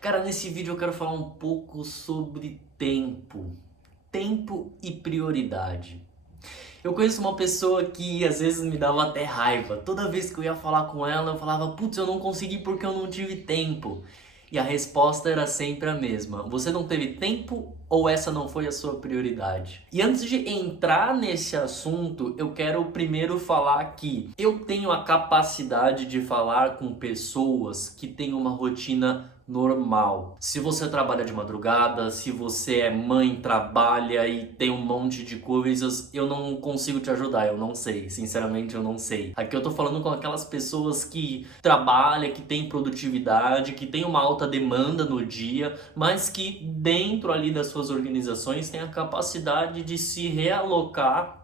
Cara, nesse vídeo eu quero falar um pouco sobre tempo. Tempo e prioridade. Eu conheço uma pessoa que às vezes me dava até raiva. Toda vez que eu ia falar com ela, eu falava, putz, eu não consegui porque eu não tive tempo. E a resposta era sempre a mesma. Você não teve tempo ou essa não foi a sua prioridade? E antes de entrar nesse assunto, eu quero primeiro falar que eu tenho a capacidade de falar com pessoas que têm uma rotina normal. Se você trabalha de madrugada, se você é mãe, trabalha e tem um monte de coisas, eu não consigo te ajudar, eu não sei, sinceramente eu não sei. Aqui eu tô falando com aquelas pessoas que trabalham, que têm produtividade, que têm uma alta demanda no dia, mas que dentro ali das suas organizações têm a capacidade de se realocar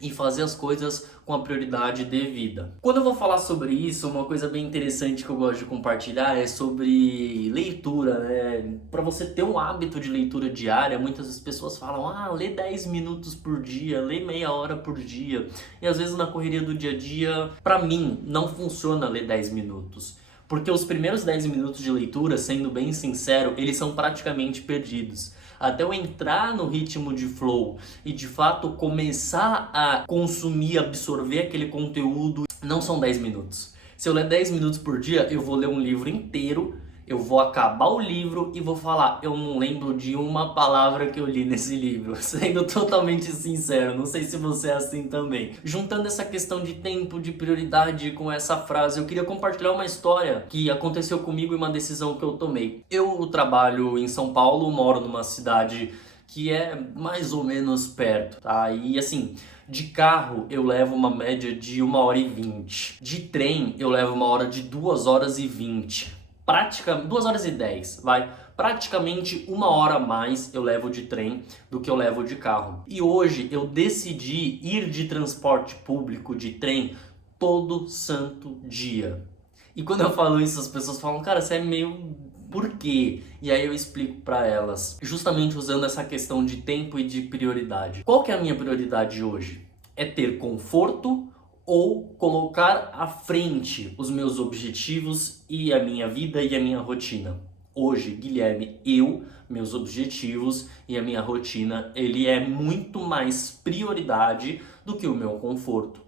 e fazer as coisas com a prioridade devida. Quando eu vou falar sobre isso, uma coisa bem interessante que eu gosto de compartilhar é sobre leitura, né? Para você ter um hábito de leitura diária, muitas pessoas falam, lê 10 minutos por dia, lê meia hora por dia. E às vezes na correria do dia a dia, para mim, não funciona ler 10 minutos. Porque os primeiros 10 minutos de leitura, sendo bem sincero, eles são praticamente perdidos. Até eu entrar no ritmo de flow e de fato começar a consumir, absorver aquele conteúdo, não são 10 minutos. Se eu ler 10 minutos por dia, eu vou ler um livro inteiro, eu vou acabar o livro e vou falar, eu não lembro de uma palavra que eu li nesse livro, sendo totalmente sincero, não sei se você é assim também. Juntando essa questão de tempo, de prioridade com essa frase, eu queria compartilhar uma história que aconteceu comigo e uma decisão que eu tomei. Eu trabalho em São Paulo, moro numa cidade que é mais ou menos perto, tá? E assim, de carro eu levo uma média de 1h20. De trem eu levo uma hora de 2h20. Praticamente 2h10, vai. Praticamente 1 hora a mais eu levo de trem do que eu levo de carro. E hoje eu decidi ir de transporte público, de trem, todo santo dia. E quando eu falo isso, as pessoas falam, cara, você é meio... Por quê? E aí eu explico pra elas, justamente usando essa questão de tempo e de prioridade. Qual que é a minha prioridade hoje? É ter conforto ou colocar à frente os meus objetivos e a minha vida e a minha rotina. Hoje, Guilherme, meus objetivos e a minha rotina, ele é muito mais prioridade do que o meu conforto.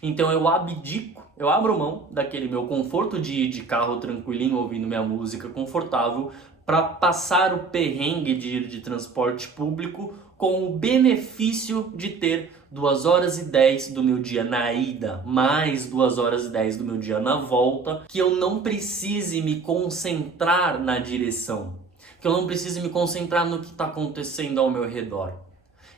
Então eu abdico, eu abro mão daquele meu conforto de ir de carro tranquilinho, ouvindo minha música confortável, para passar o perrengue de ir de transporte público com o benefício de ter 2h10 do meu dia na ida, mais 2h10 do meu dia na volta, que eu não precise me concentrar na direção, que eu não precise me concentrar no que está acontecendo ao meu redor.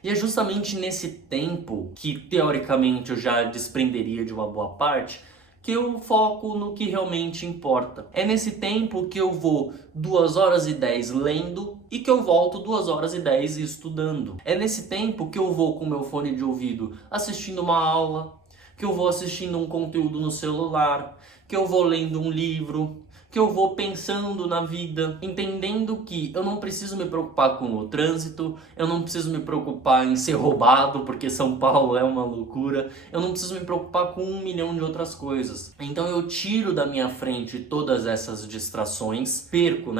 E é justamente nesse tempo, que teoricamente eu já desprenderia de uma boa parte, que eu foco no que realmente importa. É nesse tempo que eu vou 2h10 lendo e que eu volto 2h10 estudando. É nesse tempo que eu vou com meu fone de ouvido assistindo uma aula, que eu vou assistindo um conteúdo no celular, que eu vou lendo um livro, que eu vou pensando na vida, entendendo que eu não preciso me preocupar com o trânsito, eu não preciso me preocupar em ser roubado, porque São Paulo é uma loucura, eu não preciso me preocupar com 1 milhão de outras coisas. Então eu tiro da minha frente todas essas distrações, perco,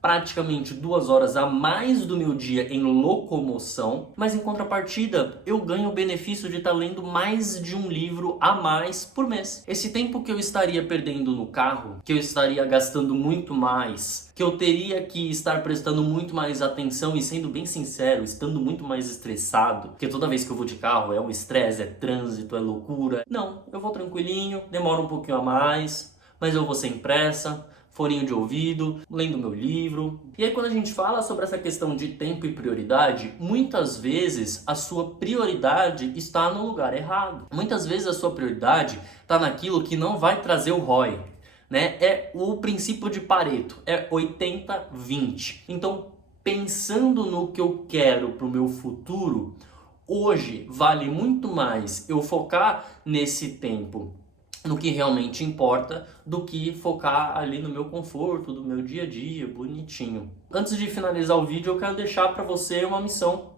praticamente 2 horas a mais do meu dia em locomoção, mas em contrapartida eu ganho o benefício de estar lendo mais de um livro a mais por mês. Esse tempo que eu estaria perdendo no carro, que eu estaria gastando muito mais, que eu teria que estar prestando muito mais atenção e, sendo bem sincero, estando muito mais estressado, porque toda vez que eu vou de carro é um estresse, é trânsito, é loucura. Não, eu vou tranquilinho, demora um pouquinho a mais, mas eu vou sem pressa, foninho de ouvido, lendo meu livro. E aí quando a gente fala sobre essa questão de tempo e prioridade, muitas vezes a sua prioridade está no lugar errado. Muitas vezes a sua prioridade está naquilo que não vai trazer o ROI. É o princípio de Pareto, é 80-20. Então, pensando no que eu quero para o meu futuro, hoje vale muito mais eu focar nesse tempo no que realmente importa, do que focar ali no meu conforto, do meu dia a dia, bonitinho. Antes de finalizar o vídeo, eu quero deixar para você uma missão.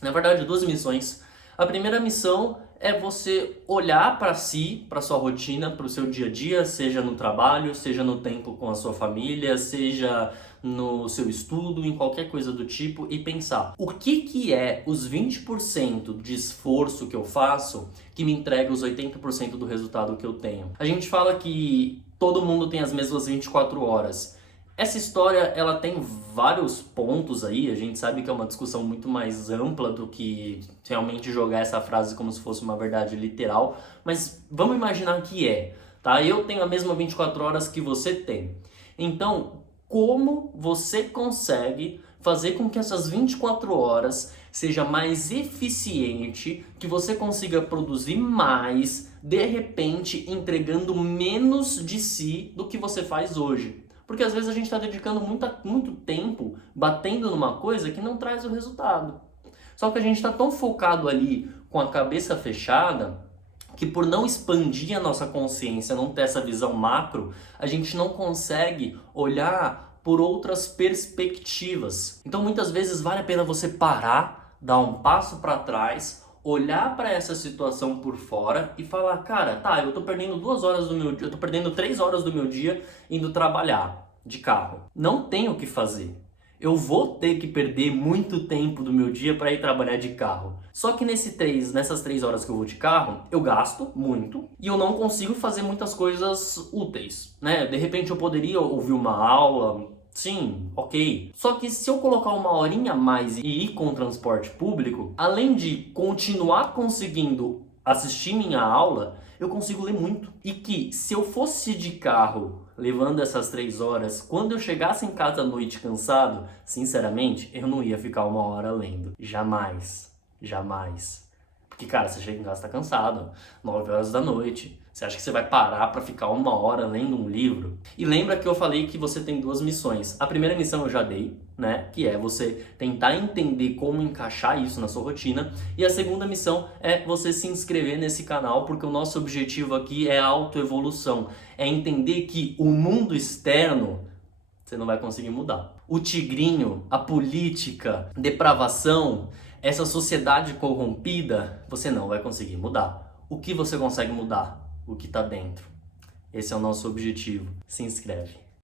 Na verdade, 2 missões. A primeira missão é você olhar para si, para sua rotina, para o seu dia a dia, seja no trabalho, seja no tempo com a sua família, seja no seu estudo, em qualquer coisa do tipo e pensar o que é os 20% de esforço que eu faço que me entrega os 80% do resultado que eu tenho. A gente fala que todo mundo tem as mesmas 24 horas. Essa história, ela tem vários pontos aí, a gente sabe que é uma discussão muito mais ampla do que realmente jogar essa frase como se fosse uma verdade literal, mas vamos imaginar que tá? Eu tenho a mesma 24 horas que você tem. Então, como você consegue fazer com que essas 24 horas seja mais eficiente, que você consiga produzir mais, de repente entregando menos de si do que você faz hoje? Porque às vezes a gente está dedicando muito tempo batendo numa coisa que não traz o resultado. Só que a gente está tão focado ali com a cabeça fechada que por não expandir a nossa consciência, não ter essa visão macro, a gente não consegue olhar por outras perspectivas. Então muitas vezes vale a pena você parar, dar um passo para trás, olhar para essa situação por fora e falar, cara, tá, eu tô perdendo 2 horas do meu dia, eu tô perdendo 3 horas do meu dia indo trabalhar de carro. Não tenho o que fazer. Eu vou ter que perder muito tempo do meu dia para ir trabalhar de carro. Só que nessas 3 horas que eu vou de carro, eu gasto muito e eu não consigo fazer muitas coisas úteis, né? De repente eu poderia ouvir uma aula, sim, ok. Só que se eu colocar uma horinha a mais e ir com o transporte público, além de continuar conseguindo assistir minha aula, eu consigo ler muito. E que se eu fosse de carro levando essas 3 horas, quando eu chegasse em casa à noite cansado, sinceramente, eu não ia ficar 1 hora lendo. Jamais. Jamais. Porque, cara, você chega em casa, tá cansado, 9 horas da noite. Você acha que você vai parar para ficar 1 hora lendo um livro? E lembra que eu falei que você tem 2 missões. A primeira missão eu já dei, né? Que é você tentar entender como encaixar isso na sua rotina. E a segunda missão é você se inscrever nesse canal, porque o nosso objetivo aqui é a autoevolução. É entender que o mundo externo você não vai conseguir mudar. O tigrinho, a política, depravação, essa sociedade corrompida, você não vai conseguir mudar. O que você consegue mudar? O que está dentro. Esse é o nosso objetivo. Se inscreve.